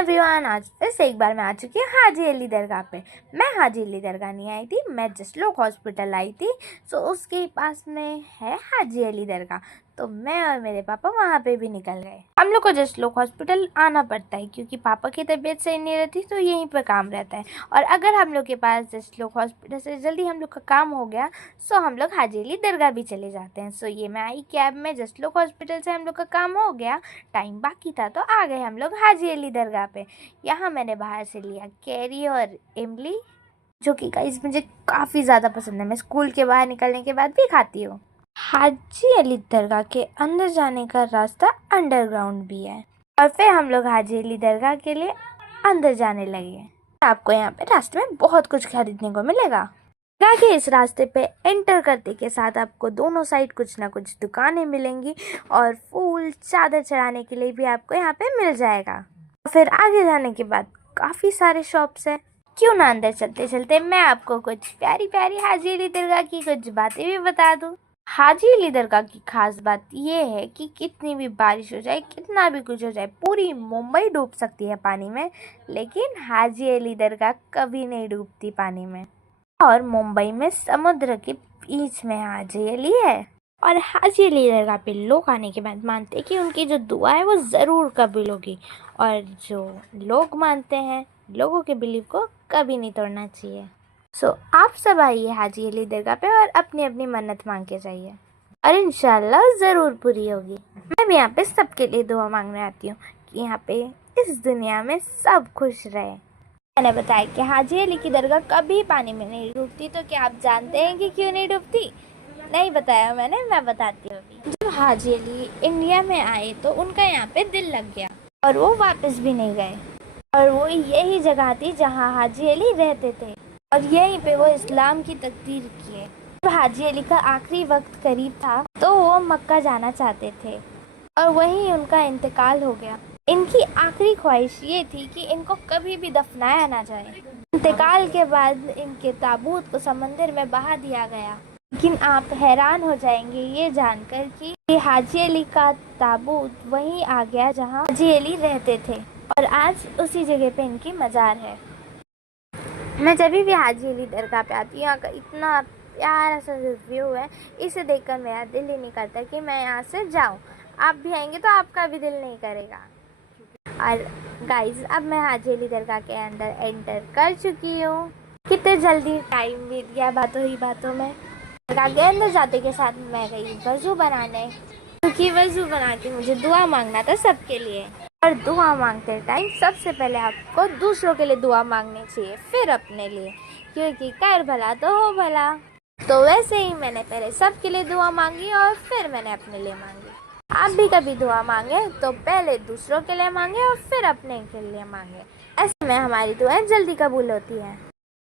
Everyone, आज फिर से एक बार मैं आ चुकी हूँ हाजी अली दरगाह पे। मैं हाजी अली दरगाह नहीं आई थी, मैं जसलोक हॉस्पिटल आई थी। सो उसके पास में है हाजी अली दरगाह। तो मैं और मेरे पापा वहाँ पे भी निकल गए। हम लोग को जसलोक हॉस्पिटल आना पड़ता है क्योंकि पापा की तबीयत सही नहीं रहती, तो यहीं पर काम रहता है। और अगर हम लोग के पास जसलोक हॉस्पिटल से जल्दी हम लोग का काम हो गया सो हम लोग हाजी अली दरगाह भी चले जाते हैं। सो ये मैं आई कैब में, जसलोक हॉस्पिटल से हम लोग का काम हो गया, टाइम बाकी था तो आ गए हम लोग हाजी अली दरगाह पे। यहाँ मैंने बाहर से लिया कैरी और इमली, जो कि गाइस मुझे काफ़ी ज़्यादा पसंद है। मैं स्कूल के बाहर निकलने के बाद भी खाती हूँ। हाजी अली दरगाह के अंदर जाने का रास्ता अंडरग्राउंड भी है। और फिर हम लोग हाजी अली दरगाह के लिए अंदर जाने लगे। आपको यहाँ पे रास्ते में बहुत कुछ खरीदने को मिलेगा। दरगाह के इस रास्ते पे एंटर करते के साथ आपको दोनों साइड कुछ ना कुछ दुकानें मिलेंगी और फूल चादर चढ़ाने के लिए भी आपको यहाँ पे मिल जाएगा। फिर आगे जाने के बाद काफ़ी सारे शॉप्स हैं। क्यों ना अंदर चलते चलते मैं आपको कुछ प्यारी प्यारी हाजी अली दरगाह की कुछ बातें भी बता दूँ। हाजी अली दरगाह की खास बात यह है कि कितनी भी बारिश हो जाए, कितना भी कुछ हो जाए, पूरी मुंबई डूब सकती है पानी में, लेकिन हाजी अली दरगाह कभी नहीं डूबती पानी में। और मुंबई में समुद्र के बीच में हाजी अली है। और हाजी अली दरगाह पे लोग आने के बाद मानते हैं कि उनकी जो दुआ है वो ज़रूर कबूल होगी। और जो लोग मानते हैं, लोगों के बिलीव को कभी नहीं तोड़ना चाहिए। सो आप सब आइए हाजी अली दरगाह पे और अपनी अपनी मन्नत मांग के जाइए और इंशाल्लाह ज़रूर पूरी होगी। मैं भी यहाँ पे सबके लिए दुआ मांगने आती हूँ कि यहाँ पे इस दुनिया में सब खुश रहे। मैंने बताया कि हाजी अली की दरगाह कभी पानी में नहीं डूबती, तो क्या आप जानते हैं कि क्यों नहीं डूबती? नहीं बताया मैंने, मैं बताती हूँ अभी। जब हाजी अली इंडिया में आए तो उनका यहाँ पे दिल लग गया और वो वापस भी नहीं गए। और वो यही जगह थी जहाँ हाजी अली रहते थे और यहीं पे वो इस्लाम की तकदीर किए। जब हाजी अली का आखिरी वक्त करीब था तो वो मक्का जाना चाहते थे और वहीं उनका इंतकाल हो गया। इनकी आखिरी ख्वाहिश ये थी कि इनको कभी भी दफनाया ना जाए। इंतकाल के बाद इनके ताबूत को समंदर में बहा दिया गया। लेकिन आप हैरान हो जाएंगे ये जानकर कि हाजी अली का ताबूत वहीं आ गया जहां हाजी अली रहते थे और आज उसी जगह पे इनकी मज़ार है। मैं जब भी हाजी अली दरगाह पे आती हूँ, यहाँ का इतना प्यारा सा जो व्यू है, इसे देखकर मेरा दिल ही नहीं करता कि मैं यहाँ से जाऊँ। आप भी आएंगे तो आपका भी दिल नहीं करेगा। और गाइस, अब मैं हाजी अली दरगाह के अंदर एंटर कर चुकी हूँ। कितने जल्दी टाइम बीत गया बातों ही बातों में। दरगाह के अंदर जाते के साथ मैं गई वज़ू बनाने, क्योंकि वज़ू बना के मुझे दुआ मांगना था सबके लिए। और दुआ मांगते टाइम सबसे पहले आपको दूसरों के लिए दुआ मांगनी चाहिए, फिर अपने लिए, क्योंकि कर भला तो हो भला। तो वैसे ही मैंने पहले सबके लिए दुआ मांगी और फिर मैंने अपने लिए मांगी। आप भी कभी दुआ मांगे तो पहले दूसरों के लिए मांगे और फिर अपने के लिए मांगे। ऐसे में हमारी दुआएं जल्दी कबूल होती हैं।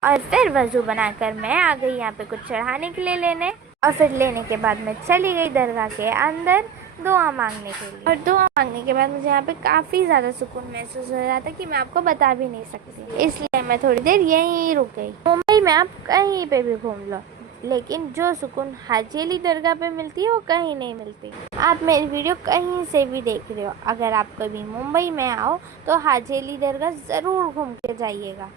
और फिर वज़ू बनाकर मैं आ गई यहाँ पे कुछ चढ़ाने के लिए लेने, और फिर लेने के बाद मैं चली गई दरगाह के अंदर दुआ मांगने के लिए। और दुआ मांगने के बाद मुझे यहाँ पे काफ़ी ज़्यादा सुकून महसूस हो रहा था कि मैं आपको बता भी नहीं सकती, इसलिए मैं थोड़ी देर यहीं रुक गई। मुंबई में आप कहीं पे भी घूम लो, लेकिन जो सुकून हाजी अली दरगाह पे मिलती है वो कहीं नहीं मिलती। आप मेरी वीडियो कहीं से भी देख रहे हो, अगर आप कभी मुंबई में आओ तो हाजी अली दरगाह ज़रूर घूम के जाइएगा।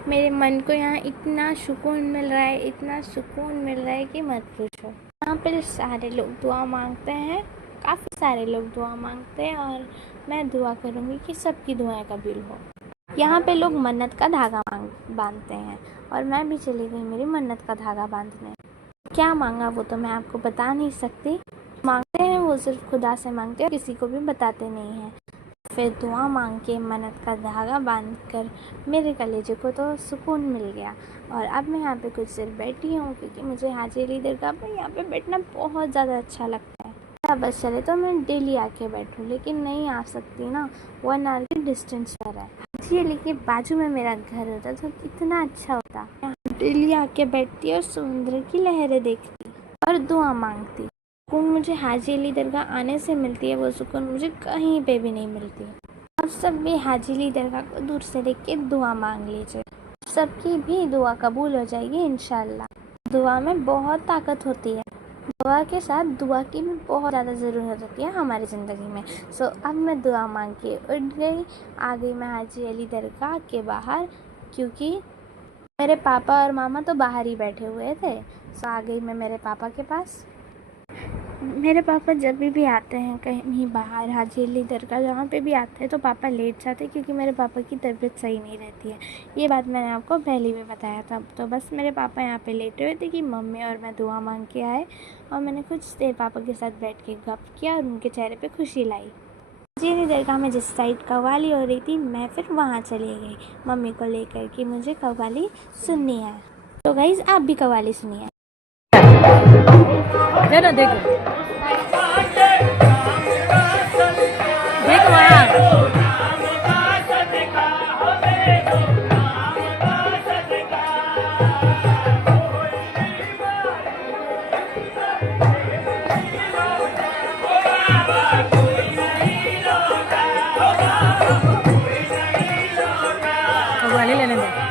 मेरे मन को यहाँ इतना सुकून मिल रहा है, इतना सुकून मिल रहा है कि मत पूछो। यहाँ पर सारे लोग दुआ मांगते हैं, काफ़ी सारे लोग दुआ मांगते हैं और मैं दुआ करूँगी कि सबकी दुआएं कबूल हो। यहाँ पे लोग मन्नत का धागा बांधते हैं और मैं भी चली गई मेरी मन्नत का धागा बांधने। क्या मांगा वो तो मैं आपको बता नहीं सकती। मांगते हैं वो सिर्फ खुदा से मांगते हैं, किसी को भी बताते नहीं हैं। फिर दुआ मांग के मन्नत का धागा बांधकर मेरे कलेजे को तो सुकून मिल गया। और अब मैं यहाँ पे कुछ देर बैठी हूँ क्योंकि मुझे हाजी अली दरगाह पर यहाँ पे बैठना बहुत ज़्यादा अच्छा लगता है। बस चले तो मैं डेली आके बैठूँ, लेकिन नहीं आ सकती ना, 1 आवर की डिस्टेंस पर है। हाजी अली के बाजू में मेरा घर होता तो कितना अच्छा होता। डेली आके बैठती और समुद्र की लहरें देखती और दुआ मांगती। सुकून मुझे हाजी अली दरगाह आने से मिलती है, वो सुकून मुझे कहीं पे भी नहीं मिलती। आप सब भी हाजी अली दरगाह को दूर से देख के दुआ मांग लीजिए, सबकी भी दुआ कबूल हो जाएगी इंशाल्लाह। दुआ में बहुत ताकत होती है। दुआ के साथ दुआ की भी बहुत ज़्यादा ज़रूरत होती है हमारी ज़िंदगी में। सो अब मैं दुआ मांग के उठ गई, आ गई मैं हाजी अली दरगाह के बाहर, क्योंकि मेरे पापा और मामा तो बाहर ही बैठे हुए थे। सो आ गई मैं मेरे पापा के पास। मेरे पापा जब भी आते हैं कहीं बाहर हाजी अली दरगाह जहाँ पे भी आते हैं तो पापा लेट जाते हैं, क्योंकि मेरे पापा की तबीयत सही नहीं रहती है। ये बात मैंने आपको पहले भी बताया था। तो बस मेरे पापा यहाँ पे लेटे हुए थे कि मम्मी और मैं दुआ मांग के आए, और मैंने कुछ देर पापा के साथ बैठ के गप किया और उनके चेहरे पर खुशी लाई। हाजी अली दरगाह में जिस साइड कव्वाली हो रही थी मैं फिर वहाँ चली गई मम्मी को लेकर कि मुझे कव्वाली सुननी है। तो गाइज़ आप भी कव्वाली सुनिए। देखो देखो देखो वहाँ कव्वाली लेने दे।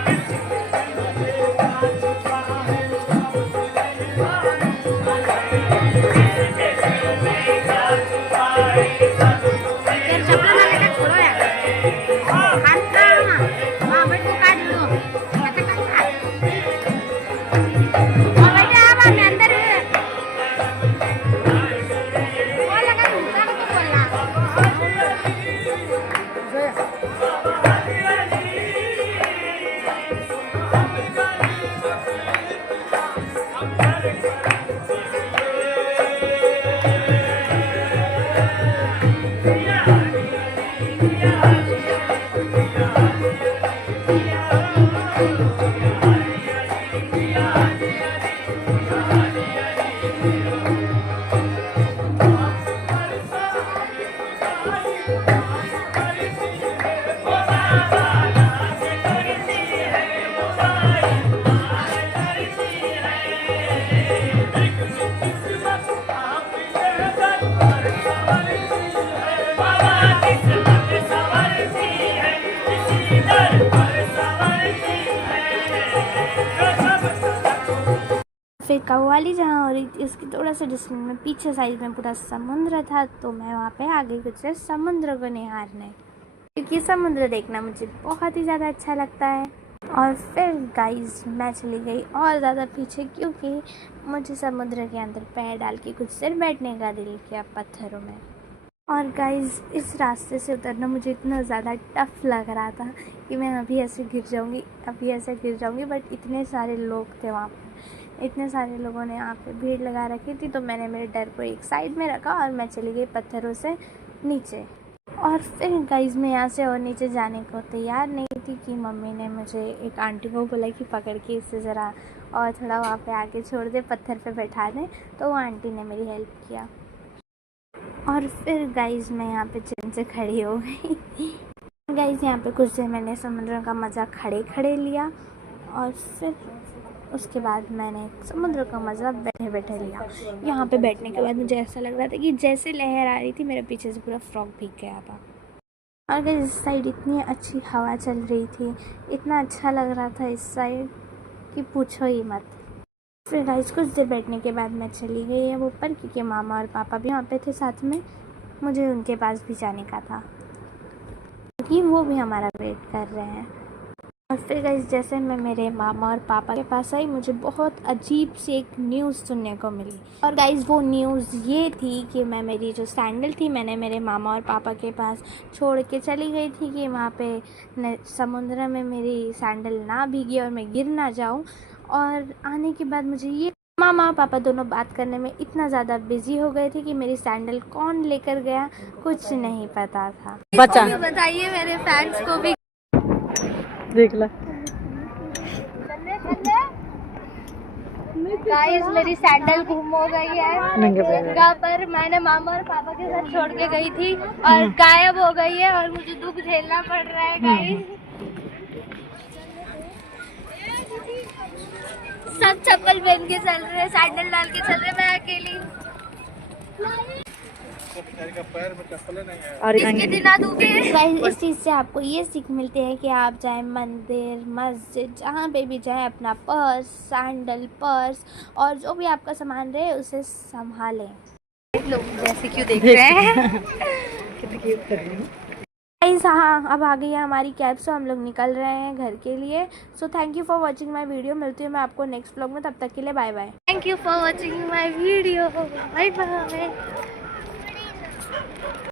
फिर कव्वाली जहाँ हो रही थी उसकी थोड़ा सा डिस्टेंस में पीछे साइड में पूरा समुद्र था, तो मैं वहाँ पे आ गई कुछ देर समुद्र को निहारने, क्योंकि समुद्र देखना मुझे बहुत ही ज़्यादा अच्छा लगता है। और फिर गाइस मैं चली गई और ज़्यादा पीछे, क्योंकि मुझे समुद्र के अंदर पैर डाल के कुछ देर बैठने का दिल किया पत्थरों में। और गाइस इस रास्ते से उतरना मुझे इतना ज़्यादा टफ़ लग रहा था कि मैं अभी ऐसे गिर जाऊँगी, बट इतने सारे लोग थे वहाँ पर, इतने सारे लोगों ने यहाँ पे भीड़ लगा रखी थी, तो मैंने मेरे डर को एक साइड में रखा और मैं चली गई पत्थरों से नीचे। और फिर गाइस मैं यहाँ से और नीचे जाने को तैयार नहीं थी कि मम्मी ने मुझे एक आंटी को बोला कि पकड़ के इससे ज़रा और थोड़ा वहाँ पे आके छोड़ दे, पत्थर पे बैठा दे, तो वो आंटी ने मेरी हेल्प किया। और फिर गाइस मैं यहाँ पे चैन से खड़ी हो गई। गाइस यहाँ पे कुछ देर मैंने समुद्र का मज़ा खड़े खड़े लिया, और फिर उसके बाद मैंने समुद्र का मज़ा बैठे बैठे लिया। यहाँ पे बैठने के बाद मुझे ऐसा लग रहा था कि जैसे लहर आ रही थी मेरे पीछे से पूरा फ्रॉक भीग गया था। और गाइस इस साइड इतनी अच्छी हवा चल रही थी, इतना अच्छा लग रहा था इस साइड कि पूछो ही मत। फिर गाइस कुछ देर बैठने के बाद मैं चली गई अब ऊपर, क्योंकि मामा और पापा भी वहाँ पे थे साथ में, मुझे उनके पास भी जाने का था क्योंकि वो भी हमारा वेट कर रहे हैं। और फिर गाइस जैसे मैं मेरे मामा और पापा के पास आई, मुझे बहुत अजीब सी एक न्यूज़ सुनने को मिली। और गाइस वो न्यूज़ ये थी कि मेरी जो सैंडल थी मैंने मेरे मामा और पापा के पास छोड़ के चली गई थी कि वहाँ पे समुद्र में मेरी सैंडल ना भीगे और मैं गिर ना जाऊँ। और आने के बाद मुझे ये मामा और पापा दोनों बात करने में इतना ज़्यादा बिजी हो गए थे कि मेरी सैंडल कौन लेकर गया कुछ नहीं पता था। बच्चा बताइए मेरे फैंस को भी देख ला। गाइस मेरी सैंडल गुम हो गई है जगह पर मैंने मामा और पापा के साथ छोड़ के गई थी और गायब हो गई है, और मुझे दुख झेलना पड़ रहा है गाइस। सब चप्पल पहन के चल रहे हैं, सैंडल डाल के चल रहे हैं, मैं अकेली। और इसके दिन आ दोगे। Guys, इस चीज़ से आपको ये सीख मिलती है कि आप चाहे मंदिर मस्जिद जहाँ पे भी जाए अपना पर्स सैंडल पर्स और जो भी आपका सामान रहे उसे संभालें। लोग जैसे क्यों देख रहे हैं। कितनी क्यूट कर रही है। गाइस हाँ अब आ गई है हमारी कैब, सो हम लोग निकल रहे हैं घर के लिए। So thank you for watching my video. मिलती हूँ मैं आपको नेक्स्ट व्लॉग में, तब तक के लिए bye bye. Thank you for watching my video, bye bye.